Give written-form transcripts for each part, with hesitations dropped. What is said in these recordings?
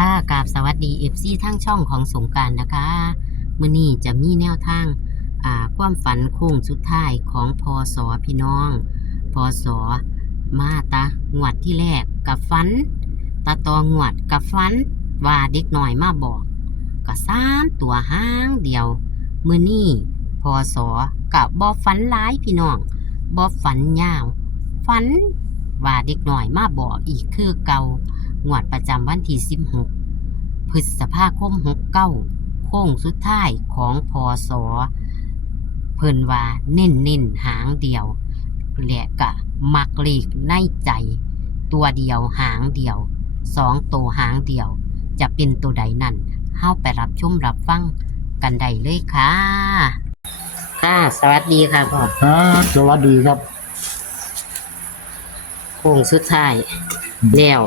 ค่ะกราบสวัสดี FC ทั้งช่องของสงกรานต์นะคะมื้อนี้จะมีแนวทางความฝันโค้งสุดท้ายของพศพี่น้องพศมาตางวดที่แรกกับฝันตาตองวดกับฝันว่าเด็กน้อยมาบอกก็3ตัวห้างเดียวมื้อนี้พศกับบ่ฝันหลายพี่น้องบ่ฝันยาวฝันว่าเด็กน้อยมาบอกอีกคือเก่างวดประจำวันที่16พฤษภาคม69โค้งสุดท้ายของพศเพิ่นว่าเน้นหางเดียวและก็มักเลขในใจตัวเดียวหางเดียว2ตัวหางเดียวจะเป็นตัวใดนั่นเฮาไปรับชมรับฟังกันได้เลยค่ะสวัสดีค่ะพ่อสวัสดีครับโค้งสุดท้ายแล้ว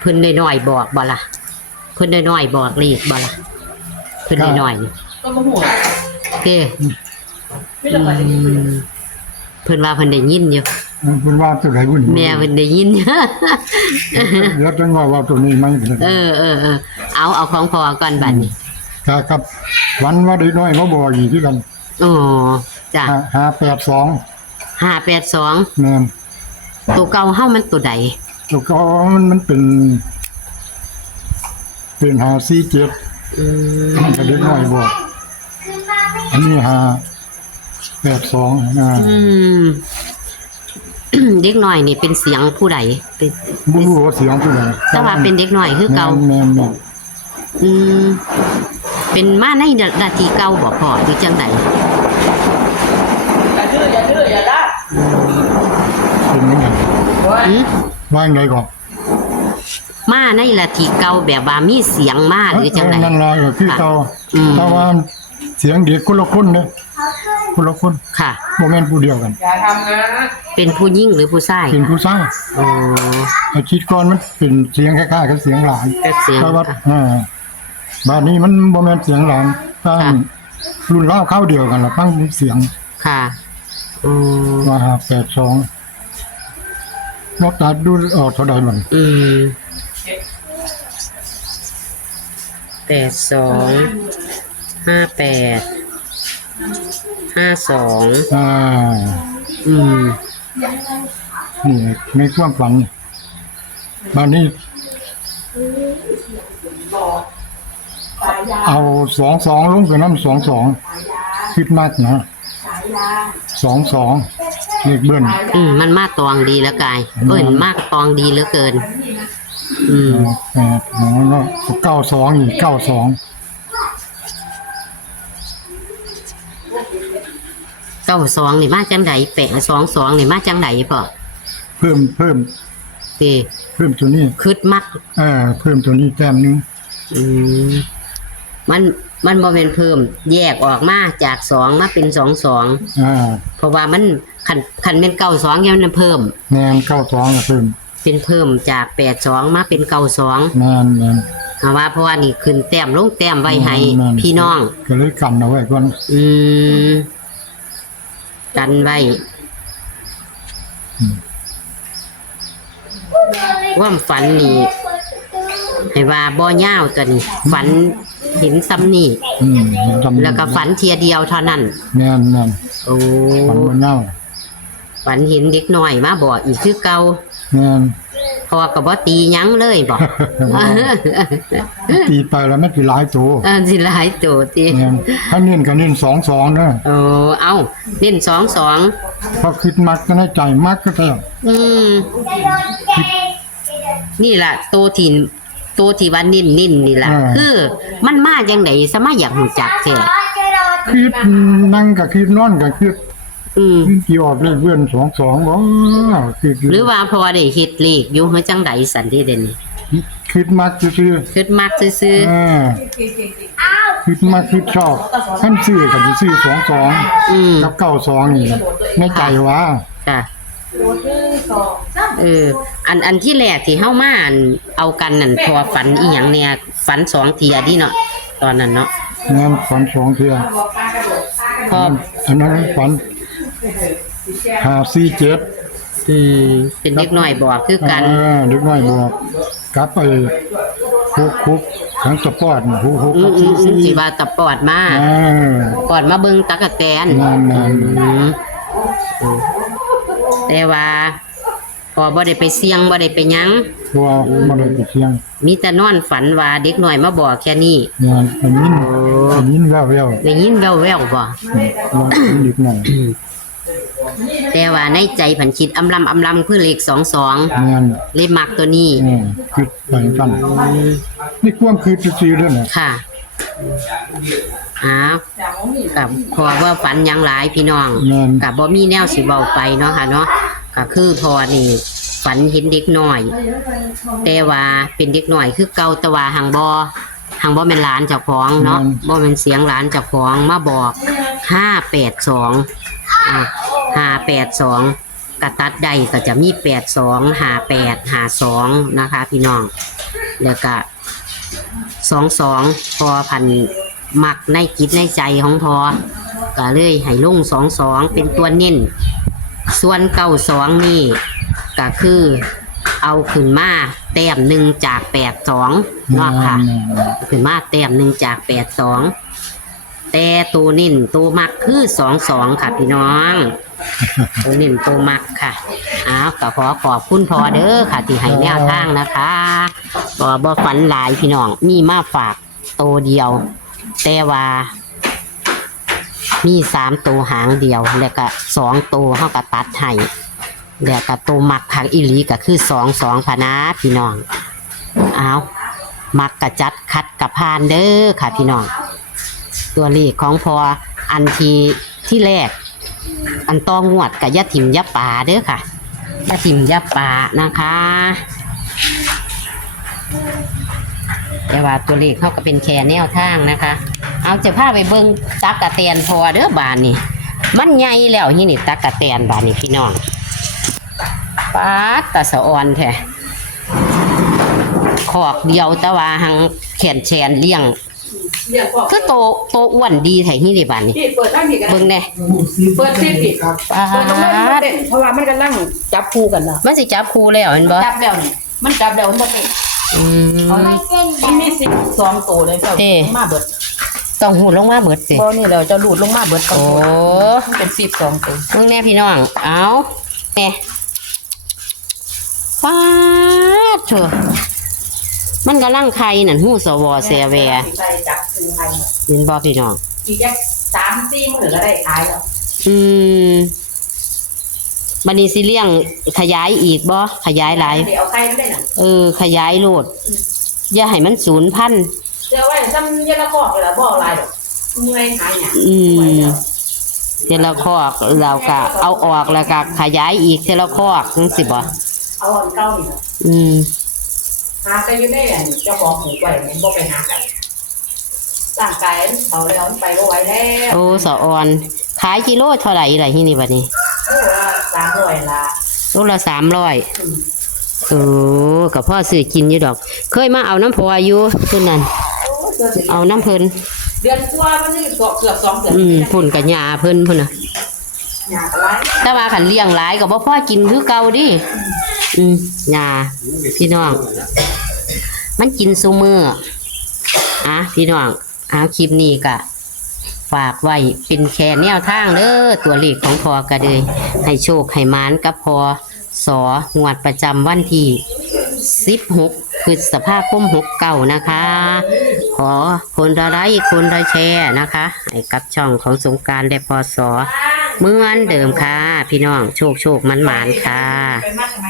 เพิ่นน้อยๆบอกบ่ล่ะเพิ่นน้อยๆบอกเลขบ่ล่ะเพิ่นน้อยๆนี่ก็บ่ฮู้เด้เพิ่นว่าเพิ่นได้ยินอยู่เพิ่นว่าตัวไหนบุญแม่เพิ่นได้ยินแล้วจังว่าตัวนี้มั้ยเอาของพ่อก่อนบัดนี้ครับวันว่าได้น้อยมาบอกอีกคือกันอ๋อจ้ะ582แม่นตัวเก่าเฮามันตัวใดตัวเก่ามันเป็น547มันก็ได้น้อยบอกอันนี้582เด็กน้อยนี่เป็นเสียงผู้ใดเป็นบ่รู้ว่าเสียงผู้ใดแต่ว่าเป็นเด็กน้อยคือเก่าแม่นเป็นมาในนาทีเก่าบ่พอหรือจังได๋อย่าละเป็นยังไงว่าจังได๋ก่อนมาในนาทีเก่าแบบว่ามีเสียงมาหรือจังได๋นั่นล่ะคือเก่าแต่ว่าเสียงเด็กคนละคนเด้คนละคนค่ะบ่แม่นผู้เดียวกันอย่าทำนะเป็นผู้หญิงหรือผู้ชายเป็นผู้ชายคิดก่อนมันเป็นเสียงคล้ายๆกับเสียงหลานแต่ว่าบ้านนี้มันบ่แม่นเสียงหลานตั้งรุ่นราวเข้าเดียวกันล่ะฟังเสียงค่ะว่า82นอกจากดูออกเท่าใดมัน82 58 52นี่ในความฝันบ้านนี้เอา22ลงไปน้ำ22คิดมากนะ22เลขเบิ้ลมันมากตองดีแล้วกายมากตองดีเหลือเกินแล้ว92อีก92นี่มาจังได๋822นี่มาจังได๋พ่อเพิ่มเพิ่มตัวนี้คึดมักเพิ่มตัวนี้แต้มนึงมันบ่แม่นเพิ่มแยกออกมาจาก2มาเป็น22เพราะว่ามันคันเป็น92เนี่ยมันเพิ่มแม่น92ก็เพิ่มเป็นเพิ่มจาก82มาเป็น92แม่นเพราะว่านี่ขึ้นแต้มลงแต้มไว้ให้พี่น้องก็เลยกันเอาไว้ก่อนกันไว้ความฝันนี่ให้ว่าบ่ยาวตัวนี้ฝันเห็นซ้ำนี่แล้วก็ฝันเทียเดียวเท่านั้นแม่นโอ้ฝันบ่ยาวฝันเห็นเด็กน้อยมาบอกอีกคือเก่าแม่นพอก็บ่ตีหยังเลยบ่ตีไปแล้วมันสิหลายโตสิหลายโตติถ้าเน้นก็เน้น22เด้อเอาเน้น22พอคิดมักก็ในใจมักก็แท้นี่ล่ะโตที่ว่านิ่นนี่ล่ะคือมันมาจังได๋ซะมาอยากรู้จักแท้คิดนั่งก็คิดนอนก็คิดกี่ออกเลขเพื่อน22บ่หรือว่าพอได้เฮ็ดเลขอยู่เฮาจังได๋สันติเด่นคิดมักซื่อคิดมักซื่อคิดมักคิดชอบคันซื้อก็สิซื้อ22กับ92นี่ในใจว่าค่ะอันที่แรกที่เฮามาเอากันนั่นพอฝันอีหยังเนี่ยฝัน2เที่ยดิเนาะตอนนั้นเนาะงั้นฝัน2เที่ยพออันนั้นฝัน547เป็นเด็กน้อยบอกคือกันเด็กน้อยบอกก กลับไปคุกทั้งสปอร์ตคุกกับซี สิว่าตะปอดมาปอดมาเบิ่งตั๊กแตนแต่ว่าพอบ่ได้ไปเสี่ยงบ่ได้ไปหยัง ตัวบ่ได้ไปเชียง มีแต่นอนฝันว่าเด็กน้อยมาบอกแค่นี้ เนี่ยอันนี้แวว ได้ยินแว่วๆบ่ ว่าอีกหน่อย แต่ว่าในใจผันคิดอำลำคือเลข22 เนี่ย เลขมักตัวนี้ คือไปกันนี่ความคือซื่อๆเด้อน่ะ ค่ะอ้าวกับพอว่าฝันหยังหลายพี่น้อง แม่น กับบ่มีแนวสิเว้าไปเนาะค่ะเนาะก็คือพอนี่ฝันเห็นเด็กน้อย แต่ว่าเป็นเด็กน้อยคือเก่าแต่ว่าหังบ่แม่นหลานเจ้าของเนาะบ่แม่นเสียงหลานเจ้าของมาบอก582กระตัดใดก็จะมี82 58 52นะคะพี่น้องแล้วก็22พอพันมักในจิตในใจของพอก็เลยให้ลง22เป็นตัวเน้นส่วน92นี่ก็คือเอาขึ้นมาแต้ม1จาก82เนาะค่ะขึ้นมาแต้ม1จาก82แต่ตัวเน้นตัวมักคือ22ค่ะพี่น้องตัวเน้นตัวมักค่ะอ้าวก็ขอบคุณพอเด้อค่ะที่ให้แนวทางนะคะบ่ฝันหลายพี่น้องมีมาฝากตัวเดียวแต่ว่ามี3ตัวหางเดียวแล้วก็2ตัวเฮาก็ตัดให้แล้วก็ตัวมักทางอีหลีก็คือ22พะนะพี่น้องเอามักกะจัดคัดกะพานเด้อค่ะพี่น้องตัวเลขของพออันที่แรกอันต้องวดกับยะถิ่มยะป่าเด้อค่ะยะถิ่มยะป่านะคะแต่ว่าตัวเลขเขาก็เป็นแค่แนวทางนะคะ เอาจะพาไปเบิ่งตั๊กแตนพอเด้อบานนี่มันใหญ่แล้วนี่ตั๊กแตนบานนี่พี่น้องป๊าดตาสะออนแท้ขอกเดียวแต่ว่าหังแขนแชนเลี้ยงคือโตอ้วนดีแท้นี่ดิบานนี่เบิ่งแน่ เปิดซิปิดเปิดตรงนั้นมันเต้นเพราะว่ามันกำลังจับคู่กันนะ มันสิจับคู่แล้วเห็นบ่ จับแล้วนี่มันจับแล้วมันบ่เต้นมันมี12ตัวเลยเจ้ามาเบิด ต้องหูลงมาเบิดสิ บ่นี่เราจะลูดลงมาเบิด โอ้ มันเป็น12ตัว มึงแน่พี่น้องเอาแน่ป๊าดเถอะมันกำลังไข่นั่นหูสวแซแว ใส่จับคือไทย เห็นบ่พี่น้อง อีกแค่3-4มื้อก็ได้ขายแล้ว บัดนี้สิเลี้ยงขยายอีกบ่ขยายหลาย เดี๋ยวเอาไข่มันได้น่ะ ขยายโลดอย่าให้มันสูญพันธุ์ เดี๋ยวไว้ซ้ำยะละกอกแล้วบ่หลายดอกเมื่อยหายเนี่ย เทละคอกเราก็เอาออกแล้วก็ขยายอีกเทละคอกจังสิบ่ เอาอันเก่านี่หาไปอยู่ได้อันเจ้าของหูไว้มันบ่ไปหากันร่างกายเขาแล้วไปบ่ไหวแล้ว โอ้สะออนขายกิโลเท่าไหร่ล่ะที่นี่บัดนี้ โอ้ละ300ละ โลละ300กับพ่อซื้อกินอยู่ดอก เคยมาเอาน้ำพออยู่เพิ่นนั่นเอาน้ำเพิ่น เดือนกว่ามันนี่เกือบ2เดือน พุ่นกับหญ้าเพิ่นพุ่นน่ะ หยาอะไร แต่ว่าคันเลี้ยงหลายก็บ่พอกินคือเก่าดิหญ้าพี่น้อง มันกินซุมื้อพี่น้องคลิปนี้ก็ฝากไว้เป็นแค่แนวทางเด้อตัวเลขของพอก็เลยให้โชคให้หมานกับพองวดประจำวันที่16พฤษภาคม69นะคะ ขอคนละไลค์คนละแชร์นะคะให้กับช่องของสงกรานต์และพศเหมือนเดิมค่ะ พี่น้องโชคมันหมานค่ะ ไปมากทำไม